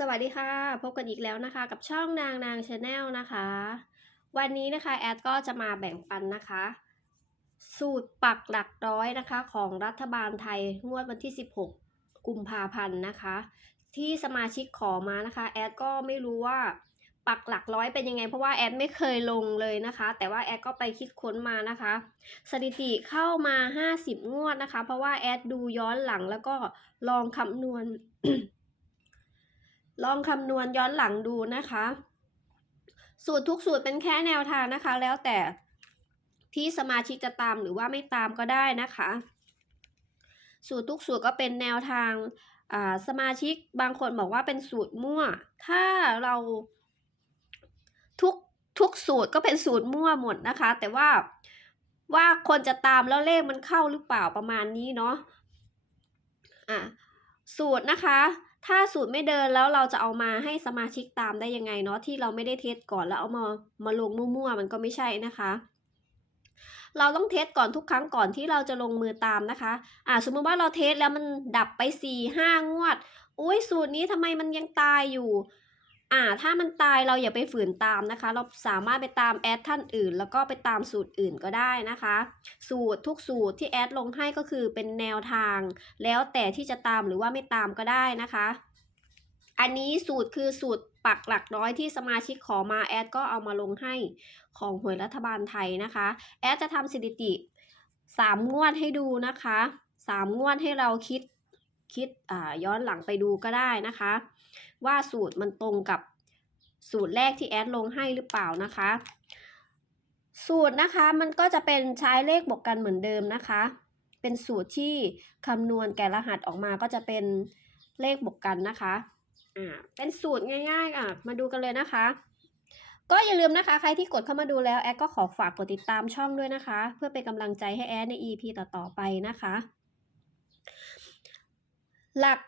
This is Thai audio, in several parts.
สวัสดีค่ะ พบกันอีกแล้วนะคะ กับช่องนางนางชาแนลนะคะ วันนี้นะคะแอดก็จะมาแบ่งปันนะคะ สูตรปักหลักร้อยนะคะ ของรัฐบาลไทยงวดวันที่ 16 กุมภาพันธ์นะคะ ที่สมาชิกขอมานะคะแอดก็ไม่รู้ว่าปักหลักร้อยเป็นยังไง เพราะว่าแอดไม่เคยลงเลยนะคะ แต่ว่าแอดก็ไปคิดค้นมานะคะ สถิติเข้ามา 50 งวดนะคะ เพราะว่าแอดดูย้อนหลังแล้วก็ลองคำนวณ ลองคำนวณย้อนหลังดูนะคะ สูตรทุกสูตรเป็นแค่แนวทางนะคะ แล้วแต่ที่สมาชิกจะตามหรือว่าไม่ตามก็ได้นะคะ สูตรทุกสูตรก็เป็นแนวทางาสมาชิกบางคนบอกว่าเป็นสูตรมั่ว ถ้าเราทุกทุกสูตรก็เป็นสูตรมั่วหมดนะคะ แต่ว่าว่าคนจะตามแล้วเลขมันเข้าหรือเปล่าประมาณนี้เนาะอะสูตรนะคะ ถ้าสูตรไม่เดินแล้วเราจะเอามาให้สมาชิกตามได้ยังไงเนาะที่เราไม่ได้เทสก่อนแล้วเอามามาลงมั่วๆมันก็ไม่ใช่นะคะ เราต้องเทสก่อนทุกครั้งก่อนที่เราจะลงมือตามนะคะ อ่าสมมติว่าเราเทสแล้วมันดับไปสี่ห้างวด อุ้ยสูตรนี้ทำไมมันยังตายอยู่ อ่าถ้ามันตายเราอย่าไปฝืนตามนะคะ เราสามารถไปตามแอดท่านอื่น แล้วก็ไปตามสูตรอื่นก็ได้นะคะ สูตรทุกสูตรที่แอดลงให้ก็คือเป็นแนวทาง แล้วแต่ที่จะตามหรือว่าไม่ตามก็ได้นะคะ อันนี้สูตรคือสูตรปักหลักร้อยที่สมาชิกขอมาแอดก็เอามาลงให้ของหวยรัฐบาลไทยนะคะ แอดจะทำสถิติสามงวดให้ดูนะคะสามงวดให้เราคิด คิดย้อนหลังไปดูก็ได้นะคะ ว่าสูตรมันตรงกับสูตรแรกที่แอดลงให้หรือเปล่านะคะ สูตรนะคะมันก็จะเป็นใช้เลขบวกกันเหมือนเดิมนะคะ เป็นสูตรที่คำนวณแก่รหัสออกมาก็จะเป็นเลขบวกกันนะคะอ่าเป็นสูตรง่ายๆอะมาดูกันเลยนะคะ ก็อย่าลืมนะคะ ใครที่กดเข้ามาดูแล้วแอดก็ขอฝากกดติดตามช่องด้วยนะคะ เพื่อเป็นกำลังใจให้แอดใน EP ต่อๆไปนะคะ หลัก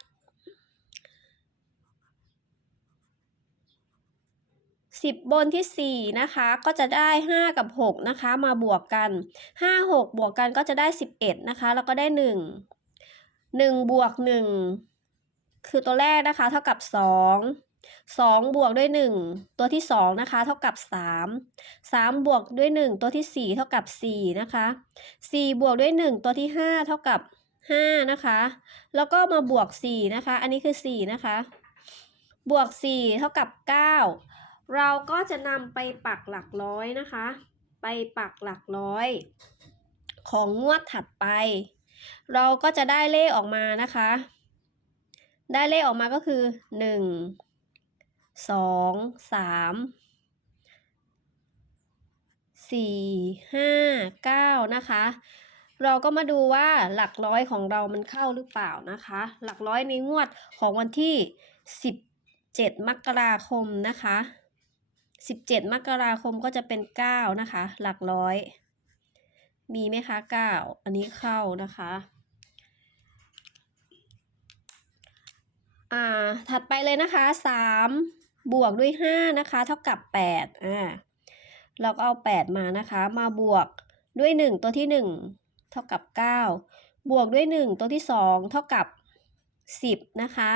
สิบบนที่สี่นะคะก็จะได้ห้ากับหกนะคะมาบวกกันห้าหกบวกกันก็จะได้สิบเอ็ดนะคะแล้วก็ได้หนึ่งหนึ่งบวกหนึ่งคือตัวแรกนะคะเท่ากับสองสองบวกด้วยหนึ่งตัวที่สองนะคะเท่ากับสามสามบวกด้วยหนึ่งตัวที่สี่เท่ากับสี่นะคะสี่บวกด้วยหนึ่งตัวที่ห้าเท่ากับ ห้านะคะ แล้วก็มาบวกสี่นะคะ อันนี้คือสี่นะคะ บวกสี่เท่ากับเก้าเราก็จะนำไปปักหลักร้อยนะคะ ไปปักหลักร้อย ของงวดถัดไป เราก็จะได้เลขออกมานะคะ ได้เลขออกมาก็คือหนึ่งสองสามสี่ห้าเก้านะคะ เราก็มาดูว่าหลักร้อยของเรามันเข้าหรือเปล่านะคะ หลักร้อยในงวดของวันที่สิบเจ็ดมกราคมนะคะสิบเจ็ดมกราคมก็จะเป็นเก้านะคะ หลักร้อย มีไหมคะเก้าอันนี้เข้านะคะอ่าถัดไปเลยนะคะสามบวกด้วยห้านะคะ เท่ากับแปดอ่า เราก็เอาแปดมานะคะ มาบวกด้วยหนึ่งตัวที่หนึ่ง เท่ากับเก้าบวกด้วยหนึ่งตัวที่สองเท่ากับสิบนะคะ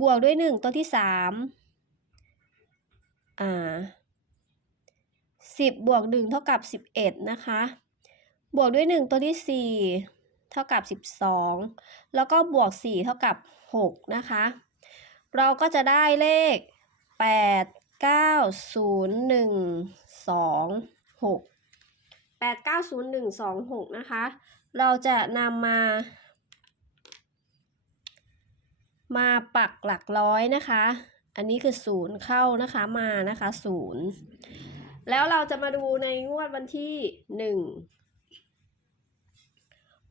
บวกด้วยหนึ่งตัวที่สามอ่าสิบบวกหนึ่งเท่ากับสิบเอ็ดนะคะ บวกด้วยหนึ่งตัวที่สี่เท่ากับสิบสองแล้วก็บวกสี่เท่ากับหกนะคะ เราก็จะได้เลขแปดเก้า แปดเก้าศูนย์หนึ่งสองหกนะคะ เราจะนำมา มาปักหลักร้อยนะคะ อันนี้คือศูนย์เข้านะคะมานะคะศูนย์แล้วเราจะมาดูในงวดวันที่หนึ่ง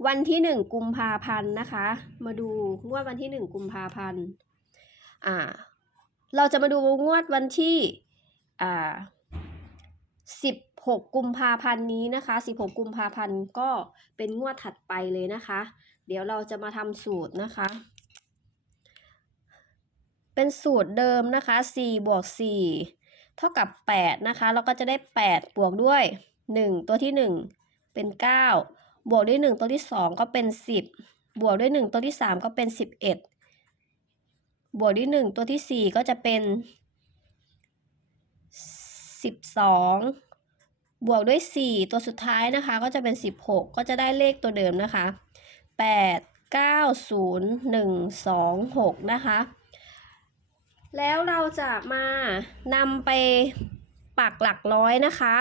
วันที่หนึ่งกุมภาพันธ์นะคะ มาดูงวดวันที่หนึ่งกุมภาพันธ์อ่า เราจะมาดูงวดวันที่อ่าสิบ หกกุมภาพันธ์นี้นะคะสิบหกกุมภาพันธ์ก็เป็นงวดถัดไปเลยนะคะ เดี๋ยวเราจะมาทำสูตรนะคะ เป็นสูตรเดิมนะคะ4บวก4เท่ากับ 8 นะคะ เราก็จะได้ 8 บวกด้วย 1 ตัวที่ 1 เป็น 9 บวกด้วย 1 ตัวที่ 2 ก็เป็น 10 บวกด้วย 1 ตัวที่ 3 ก็เป็น 11 บวกด้วยหนึ่งตัวที่สี่ก็จะเป็นสิ บวกด้วยสี่ตัวสุดท้ายนะคะ ก็จะเป็นสิบหกก็จะได้เลขตัวเดิมนะคะแปดเก้าศูนย์หนึ่งสองหกนะคะ แล้วเราจะมานำไปปักหลักร้อยนะคะ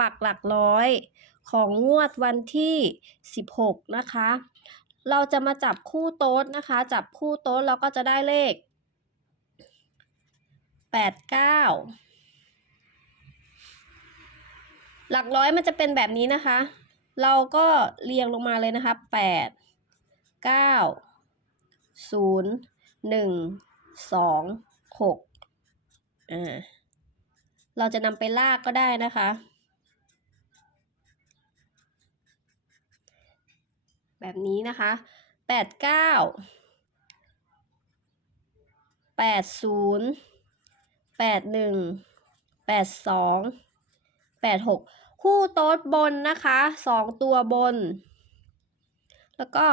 ปักหลักร้อยของงวดวันที่ 16 นะคะ เราจะมาจับคู่โต๊ดนะคะ จับคู่โต๊ดเราก็จะได้เลข 89 หลักร้อยมันจะเป็นแบบนี้นะคะ เราก็เรียงลงมาเลยนะคะ8 9 0 1 2 6อ่าเราจะนำไปลากก็ได้นะคะ แบบนี้นะคะแปดเก้าแปดศูนย์แปดหนึ่งแปดสอง ดหกคู่โต๊ดบนนะคะสองตัวบน แล้วก็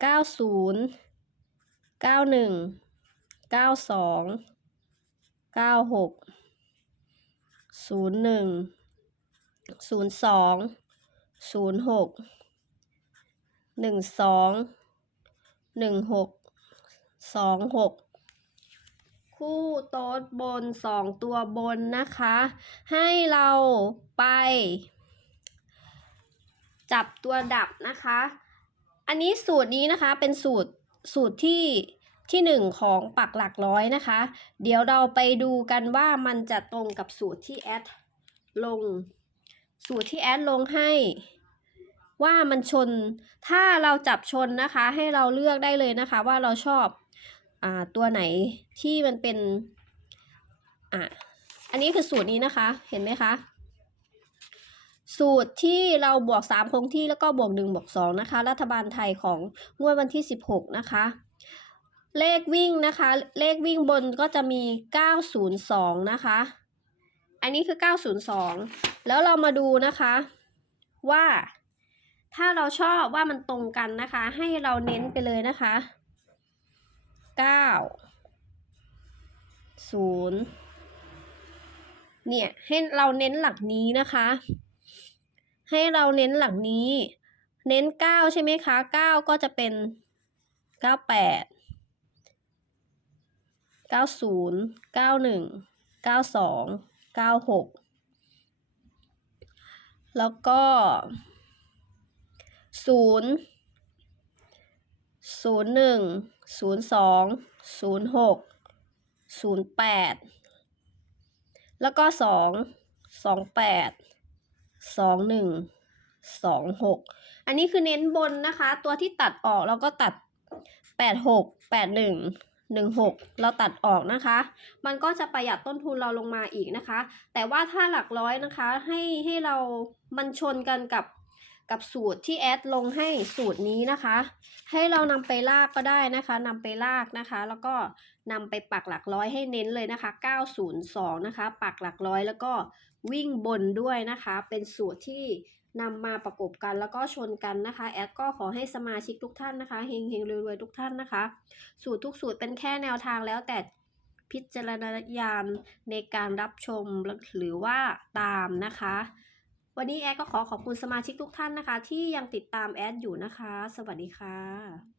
เก้าศูนย์เก้าหนึ่งเก้าสองเก้าหกศูนย์หนึ่งศูนย์สองศูนย์หกหนึ่งสองหนึ่งหกสองหก คู่โต๊ดบนสองตัวบนนะคะ ให้เราไป จับตัวดับนะคะ อันนี้สูตรนี้นะคะเป็นสูตรสูตรที่ที่หนึ่งของปักหลักร้อยนะคะ เดี๋ยวเราไปดูกันว่ามันจะตรงกับสูตรที่แอดลง สูตรที่แอดลงให้ ว่ามันชน ถ้าเราจับชนนะคะ ให้เราเลือกได้เลยนะคะ ว่าเราชอบ ตัวไหนที่มันเป็นอะอันนี้คือสูตรนี้นะคะ เห็นไหมคะ สูตรที่เราบวก 3 คงที่แล้วก็บวก 1 บวก 2 นะคะ รัฐบาลไทยของงวดวันที่ 16 นะคะ เลขวิ่งนะคะ เลขวิ่งบนก็จะมี 902 นะคะ อันนี้คือ 902 แล้วเรามาดูนะคะว่าถ้าเราชอบว่ามันตรงกันนะคะ ให้เราเน้นไปเลยนะคะ เก้าศูนย์เนี่ยให้เราเน้นหลักนี้นะคะ ให้เราเน้นหลักนี้ เน้นเก้าใช่ไหมคะเก้าก็จะเป็นเก้าแปดเก้าศูนย์เก้าหนึ่งเก้าสองเก้าหกแล้วก็ศูนย์ ศูนย์หนึ่งศูนย์สองศูนย์หกศูนย์แปดแล้วก็สองสองแปดสองหนึ่งสองหกอันนี้คือเน้นบนนะคะ ตัวที่ตัดออกเราก็ตัดแปดหกแปดหนึ่งหนึ่งหกเราตัดออกนะคะ มันก็จะประหยัดต้นทุนเราลงมาอีกนะคะ แต่ว่าถ้าหลักร้อยนะคะ ให้ให้เรามันชนกันกับ กับสูตรที่แอดลงให้สูตรนี้นะคะ ให้เรานำไปลากก็ได้นะคะนำไปลากนะคะ แล้วก็นำไปปักหลักร้อยให้เน้นเลยนะคะ 902 นะคะ ปักหลักร้อยแล้วก็วิ่งบนด้วยนะคะ เป็นสูตรที่นำมาประกบกันแล้วก็ชนกันนะคะ แอดก็ขอให้สมาชิกทุกท่านนะคะเฮงเฮงรวยๆทุกท่านนะคะ สูตรทุกสูตรเป็นแค่แนวทางแล้วแต่พิจารณญาณในการรับชมหรือว่าตามนะคะ วันนี้แอดก็ขอขอบคุณสมาชิกทุกท่านนะคะ ที่ยังติดตามแอดอยู่นะคะ สวัสดีค่ะ